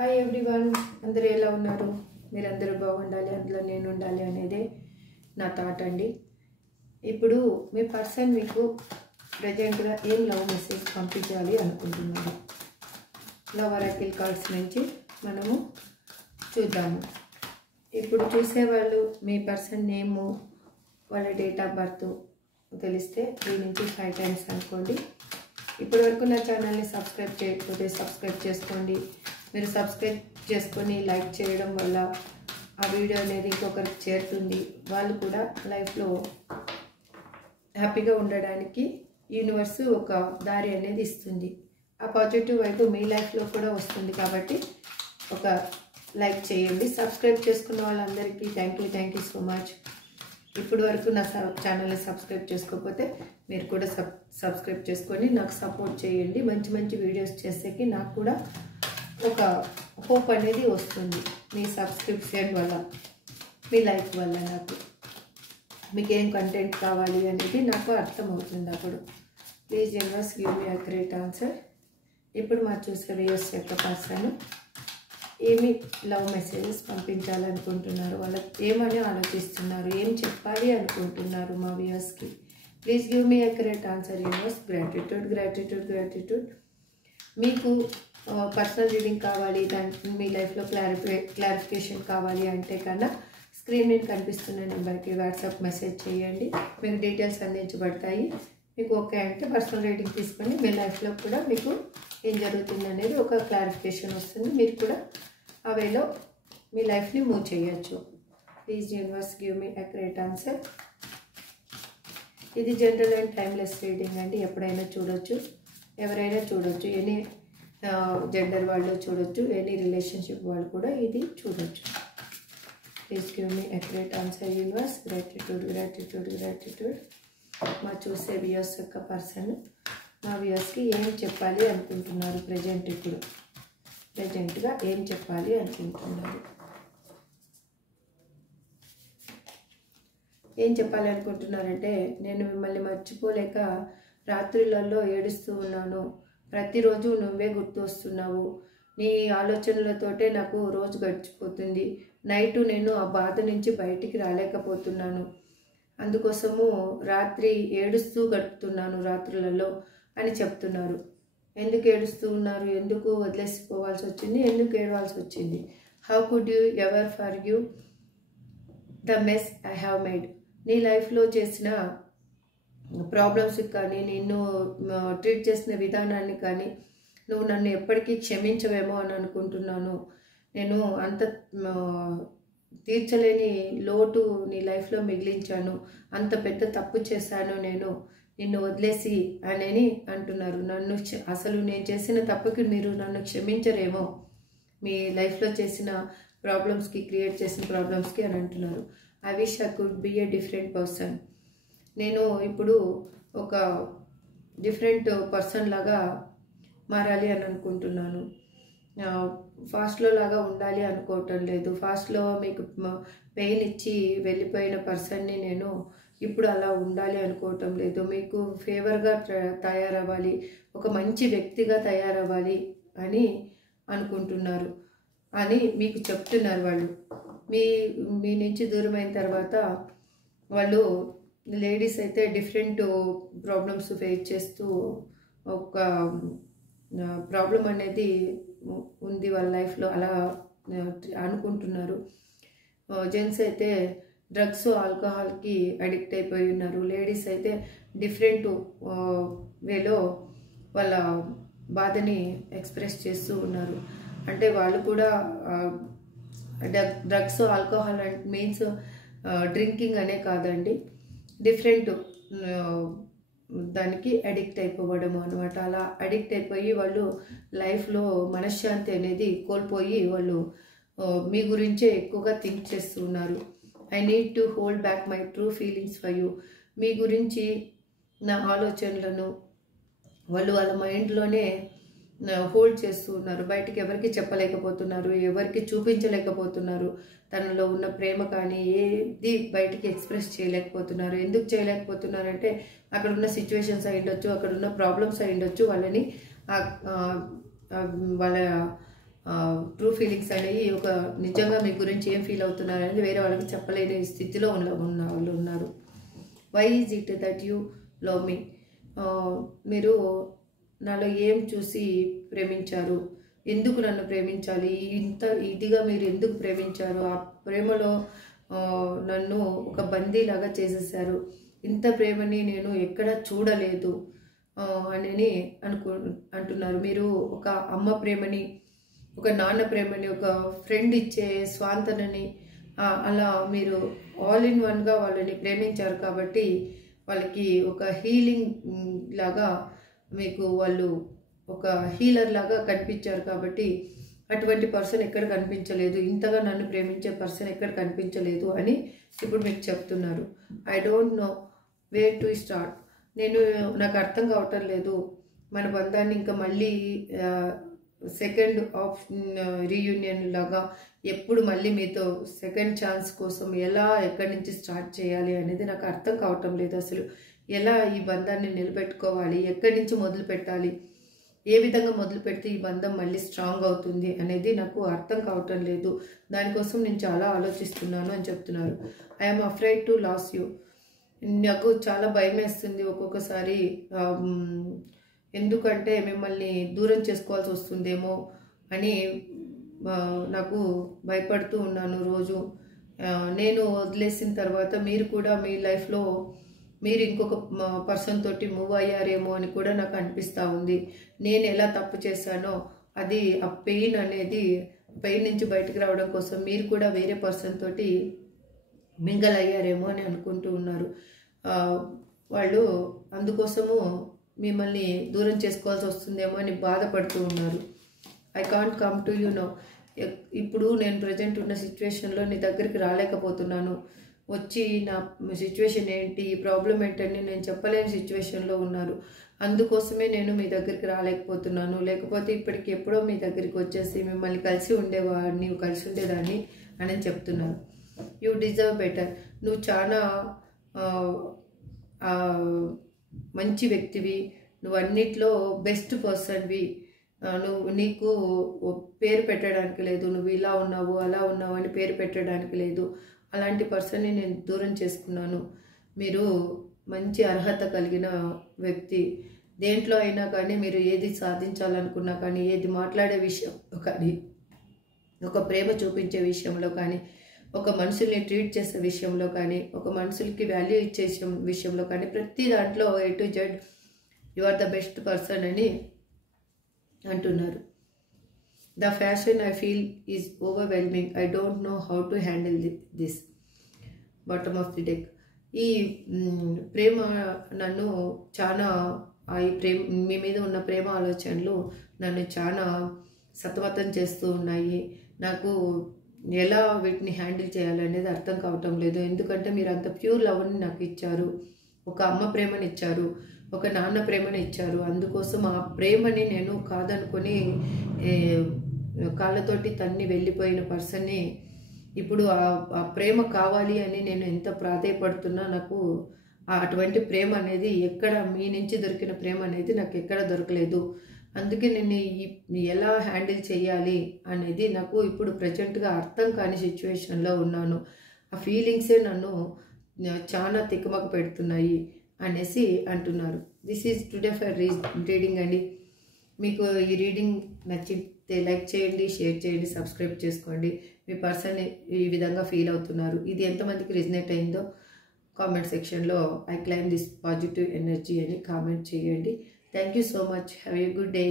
Hi everyone, అందరూ ఎలా ఉన్నారు? మీరందరూ బాగుండాలి, అందులో నేను ఉండాలి అనేదే నా థాట్ అండి. ఇప్పుడు మీ పర్సన్ మీకు ప్రజెంట్గా ఏం లవ్ మెసేజ్ పంపించాలి అనుకుంటున్నారు? లవ్ ఒరాకిల్ కార్డ్స్ నుంచి మనము చూద్దాము. ఇప్పుడు చూసేవాళ్ళు మీ పర్సన్ నేము, వాళ్ళ డేట్ ఆఫ్ బర్త్ తెలిస్తే 3 నుంచి 5 టైమ్స్ అనుకోండి. ఇప్పటి వరకు నా ఛానల్ని సబ్స్క్రైబ్ చేయకపోతే సబ్స్క్రైబ్ చేసుకోండి. మీరు సబ్స్క్రైబ్ చేసుకొని లైక్ చేయడం వల్ల ఆ వీడియో అనేది ఇంకొకరికి చేరుతుంది. వాళ్ళు కూడా లైఫ్లో హ్యాపీగా ఉండడానికి యూనివర్స్ ఒక దారి అనేది ఇస్తుంది. ఆ పాజిటివ్ వైపు మీ లైఫ్లో కూడా వస్తుంది. కాబట్టి ఒక లైక్ చేయండి. సబ్స్క్రైబ్ చేసుకున్న వాళ్ళందరికీ థ్యాంక్ యూ సో మచ్. ఇప్పటి వరకు నా ఛానల్ని సబ్స్క్రైబ్ చేసుకోకపోతే మీరు కూడా సబ్స్క్రైబ్ చేసుకొని నాకు సపోర్ట్ చేయండి. మంచి మంచి వీడియోస్ చేసేకి నాకు కూడా ఒక హోప్ అనేది వస్తుంది. మీ సబ్స్క్రిప్షన్ వల్ల, మీ లైక్ వల్ల నాకు మీకు ఏం కంటెంట్ కావాలి అనేది నాకు అర్థమవుతుంది. అప్పుడు please universe give me a great answer. ఇప్పుడు మా చూసే వ్యూయర్స్ యొక్క పర్సన్ ఏమి లవ్ మెసేజెస్ పంపించాలనుకుంటున్నారు, వాళ్ళకి ఏమని ఆలోచిస్తున్నారు, ఏం చెప్పాలి అనుకుంటున్నారు మా వ్యూయర్స్కి? Please give me a great answer universe. Gratitude. మీకు పర్సనల్ రీడింగ్ కావాలి, దానికి మీ లైఫ్లో క్లారిఫికేషన్ కావాలి అంటే కన్నా స్క్రీన్ మీద కనిపిస్తున్న నెంబర్కి వాట్సాప్ మెసేజ్ చేయండి. మీకు డీటెయిల్స్ అందించబడతాయి. మీకు ఓకే అంటే పర్సనల్ రీడింగ్ తీసుకొని మీ లైఫ్లో కూడా మీకు ఏం జరుగుతుంది అనేది ఒక క్లారిఫికేషన్ వస్తుంది. మీరు కూడా ఆ వేలో మీ లైఫ్ని మూవ్ చేయొచ్చు. Please universe give me a great answer. ఇది జనరల్ అండ్ టైమ్లెస్ రీడింగ్ అండి. ఎప్పుడైనా చూడొచ్చు, ఎవరైనా చూడొచ్చు. ఎనీ జెండర్ వాళ్ళు చూడొచ్చు, ఎనీ రిలేషన్షిప్ వాళ్ళు కూడా ఇది చూడొచ్చు. Please give me a great answer universe. Gratitude. మా చూసే వ్యూయర్స్ యొక్క పర్సన్ మా వ్యూయర్స్కి ఏం చెప్పాలి అనుకుంటున్నారు? ప్రజెంట్గా ఏం చెప్పాలి అనుకుంటున్నారు? ఏం చెప్పాలి అనుకుంటున్నారంటే, నేను మిమ్మల్ని మర్చిపోలేక రాత్రులలో ఏడుస్తూ ఉన్నాను. ప్రతిరోజు నువ్వే గుర్తు వస్తున్నావు. నీ ఆలోచనలతోటే నాకు రోజు గడిచిపోతుంది. నైటు నేను ఆ బాధ నుంచి బయటికి రాలేకపోతున్నాను. అందుకోసము రాత్రి ఏడుస్తూ గడుపుతున్నాను రాత్రులలో అని చెప్తున్నారు. ఎందుకు ఏడుస్తూ ఉన్నారు? ఎందుకు వదిలేసిపోవాల్సి వచ్చింది? ఎందుకు ఏడవాల్సి వచ్చింది? How could you ever for you the mess I have made? నీ లైఫ్లో చేసిన ప్రాబ్లమ్స్కి కానీ, నిన్ను ట్రీట్ చేసిన విధానాన్ని కానీ నువ్వు నన్ను ఎప్పటికీ క్షమించవేమో అని అనుకుంటున్నాను. నేను అంత తీర్చలేని లోటు నీ లైఫ్లో మిగిలించాను. అంత పెద్ద తప్పు చేశాను నేను నిన్ను వదిలేసి అని అంటున్నారు. నన్ను అసలు నేను చేసిన తప్పుకి మీరు నన్ను క్షమించరేమో, మీ లైఫ్లో చేసిన ప్రాబ్లమ్స్కి, క్రియేట్ చేసిన ప్రాబ్లమ్స్కి అని అంటున్నారు. I wish I could be a different person. నేను ఇప్పుడు ఒక డిఫరెంట్ పర్సన్ లాగా మారాలి అని అనుకుంటున్నాను. ఫాస్ట్లో లాగా ఉండాలి అనుకోవటం లేదు. ఫాస్ట్లో మీకు పెయిన్ ఇచ్చి వెళ్ళిపోయిన పర్సన్ని నేను ఇప్పుడు అలా ఉండాలి అనుకోవటం లేదు. మీకు ఫేవర్గా తయారవ్వాలి, ఒక మంచి వ్యక్తిగా తయారవ్వాలి అని అనుకుంటున్నారు అని మీకు చెప్తున్నారు. వాళ్ళు మీ నుంచి దూరమైన తర్వాత వాళ్ళు లేడీస్ అయితే డిఫరెంట్ ప్రాబ్లమ్స్ ఫేస్ చేస్తూ ఒక ప్రాబ్లం అనేది ఉంది వాళ్ళ లైఫ్లో, అలా అనుకుంటున్నారు. జెంట్స్ అయితే డ్రగ్స్, ఆల్కహాల్కి అడిక్ట్ అయిపోయి ఉన్నారు. లేడీస్ అయితే డిఫరెంట్ వేలో వాళ్ళ బాధని ఎక్స్ప్రెస్ చేస్తూ ఉన్నారు. అంటే వాళ్ళు కూడా డ్రగ్స్, ఆల్కహాల్ మీన్స్ డ్రింకింగ్ అనే కాదండి, డిఫరెంట్ దానికి అడిక్ట్ అయిపోవడము అనమాట. అలా అడిక్ట్ అయిపోయి వాళ్ళు లైఫ్లో మనశ్శాంతి అనేది కోల్పోయి వాళ్ళు మీ గురించే ఎక్కువగా థింక్ చేస్తూ ఉన్నారు. I need to hold back my true feelings for you. మీ గురించి నా ఆలోచనలను వాళ్ళు వాళ్ళ మైండ్లోనే హోల్డ్ చేస్తూ ఉన్నారు. బయటికి ఎవరికి చెప్పలేకపోతున్నారు, ఎవరికి చూపించలేకపోతున్నారు. తనలో ఉన్న ప్రేమ కానీ ఏది బయటికి ఎక్స్ప్రెస్ చేయలేకపోతున్నారు. ఎందుకు చేయలేకపోతున్నారంటే అక్కడ ఉన్న సిచ్యువేషన్స్ అయి ఉండొచ్చు, అక్కడ ఉన్న ప్రాబ్లమ్స్ అయి ఉండొచ్చు. వాళ్ళని వాళ్ళ ట్రూ ఫీలింగ్స్ అనేవి ఒక నిజంగా మీ గురించి ఏం ఫీల్ అవుతున్నారు అనేది వేరే వాళ్ళకి చెప్పలేని స్థితిలో ఉన్న వాళ్ళు ఉన్నారు. Why is it that you love me? మీరు నాలో ఏం చూసి ప్రేమించారు? ఎందుకు నన్ను ప్రేమించాలి? ఇంత ఇదిగా మీరు ఎందుకు ప్రేమించారు? ఆ ప్రేమలో నన్ను ఒక బందీలాగా చేసేసారు. ఇంత ప్రేమని నేను ఎక్కడ చూడలేదు అని అంటున్నారు. మీరు ఒక అమ్మ ప్రేమని, ఒక నాన్న ప్రేమని, ఒక ఫ్రెండ్ ఇచ్చే స్వాంతనని అలా మీరు ఆల్ ఇన్ వన్గా వాళ్ళని ప్రేమించారు కాబట్టి వాళ్ళకి ఒక హీలింగ్ లాగా మీకు వాళ్ళు ఒక హీలర్ లాగా కనిపించారు కాబట్టి అటువంటి పర్సన్ ఎక్కడ కనిపించలేదు, ఇంతగా నన్ను ప్రేమించే పర్సన్ ఎక్కడ కనిపించలేదు అని ఇప్పుడు మీకు చెప్తున్నారు. I don't know where to start. నాకు అర్థం కావటం లేదు మన బంధాన్ని ఇంకా మళ్ళీ సెకండ్ రీయూనియన్ లాగా ఎప్పుడు మళ్ళీ మీతో సెకండ్ ఛాన్స్ కోసం ఎక్కడి నుంచి స్టార్ట్ చేయాలి అనేది నాకు అర్థం కావటం లేదు. అసలు ఎలా ఈ బంధాన్ని నిలబెట్టుకోవాలి, ఎక్కడి నుంచి మొదలు పెట్టాలి, ఏ విధంగా మొదలు పెడితే ఈ బంధం మళ్ళీ స్ట్రాంగ్ అవుతుంది అనేది నాకు అర్థం కావటం లేదు. దానికోసం నేను చాలా ఆలోచిస్తున్నాను అని చెప్తున్నారు. I'm afraid to lose you. నాకు చాలా భయం వేస్తుంది ఒక్కొక్కసారి, ఎందుకంటే మిమ్మల్ని దూరం చేసుకోవాల్సి వస్తుందేమో అని నాకు భయపడుతూ ఉన్నాను రోజు. నేను వదిలేసిన తర్వాత మీరు కూడా మీ లైఫ్లో మీరు ఇంకొక పర్సన్ తోటి మూవ్ అయ్యారేమో అని కూడా నాకు అనిపిస్తూ ఉంది. నేను ఎలా తప్పు చేశానో అది ఆ పెయిన్ నుంచి బయటకు రావడం కోసం మీరు కూడా వేరే పర్సన్ తోటి మింగల్ అయ్యారేమో అని అనుకుంటూ ఉన్నారు. వాళ్ళు అందుకోసము మిమ్మల్ని దూరం చేసుకోవాల్సి వస్తుందేమో అని బాధపడుతూ ఉన్నారు. I can't come to you know. ఇప్పుడు నేను ప్రజెంట్ ఉన్న సిచ్యువేషన్లో నీ దగ్గరికి రాలేకపోతున్నాను. వచ్చి నా సిచ్యువేషన్ ఏంటి, ఈ ప్రాబ్లం ఏంటని నేను చెప్పలేని సిచ్యువేషన్లో ఉన్నారు. అందుకోసమే నేను మీ దగ్గరికి రాలేకపోతున్నాను. లేకపోతే ఇప్పటికి ఎప్పుడో మీ దగ్గరికి వచ్చేసి మిమ్మల్ని కలిసి ఉండేదాన్ని అని చెప్తున్నాను. You deserve better. నువ్వు చాలా మంచి వ్యక్తివి, నువ్వు అన్నిట్లో బెస్ట్ పర్సన్వి. నీకు పేరు పెట్టడానికి లేదు, నువ్వు ఇలా ఉన్నావు అలా ఉన్నావు అని పేరు పెట్టడానికి లేదు. అలాంటి పర్సన్ని నేను దూరం చేసుకున్నాను. మీరు మంచి అర్హత కలిగిన వ్యక్తి. దేంట్లో అయినా కానీ మీరు ఏది సాధించాలనుకున్నా కానీ, ఏది మాట్లాడే విషయంలో కానీ, ఒక ప్రేమ చూపించే విషయంలో కానీ, ఒక మనుషుల్ని ట్రీట్ చేసే విషయంలో కానీ, ఒక మనుషులకి వాల్యూ ఇచ్చే విషయంలో కానీ, ప్రతి దాంట్లో A to Z you are the best person అని అంటున్నారు. The passion I feel is overwhelming. I don't know how to handle this. Bottom of the deck. ఈ ప్రేమ నన్ను చాలా మీ మీద ఉన్న ప్రేమ ఆలోచనలు నన్ను చాలా సతమతం చేస్తూ ఉన్నాయి. నాకు ఎలా వీటిని హ్యాండిల్ చేయాలనేది అర్థం కావటం లేదు. ఎందుకంటే మీరు అంత ప్యూర్ లవ్ని నాకు ఇచ్చారు, ఒక అమ్మ ప్రేమని ఇచ్చారు, ఒక నాన్న ప్రేమని ఇచ్చారు. అందుకోసం ఆ ప్రేమని నేను కాదనుకొని కాళ్ళతోటి తన్ని వెళ్ళిపోయిన పర్సన్ని ఇప్పుడు ఆ ప్రేమ కావాలి అని నేను ఎంత ప్రాధేయపడుతున్నా నాకు అటువంటి ప్రేమ అనేది ఎక్కడ, మీ నుంచి దొరికిన ప్రేమ అనేది నాకు ఎక్కడ దొరకలేదు. అందుకే నేను ఎలా హ్యాండిల్ చేయాలి అనేది నాకు ఇప్పుడు ప్రజెంట్గా అర్థం కాని సిచ్యువేషన్లో ఉన్నాను. ఆ ఫీలింగ్సే నన్ను చాలా తికమక పెడుతున్నాయి అనేసి అంటున్నారు. This is today for reading అండి. మీకు ఈ రీడింగ్ నచ్చితే లైక్ చేయండి, షేర్ చేయండి, సబ్స్క్రైబ్ చేసుకోండి. మీ పర్సన్ ఈ విధంగా ఫీల్ అవుతున్నారు, ఇది ఎంతమందికి రిజనేట్ అయిందో కామెంట్ సెక్షన్లో I claim this positive energy అని కామెంట్ చేయండి. Thank you so much. Have a good day.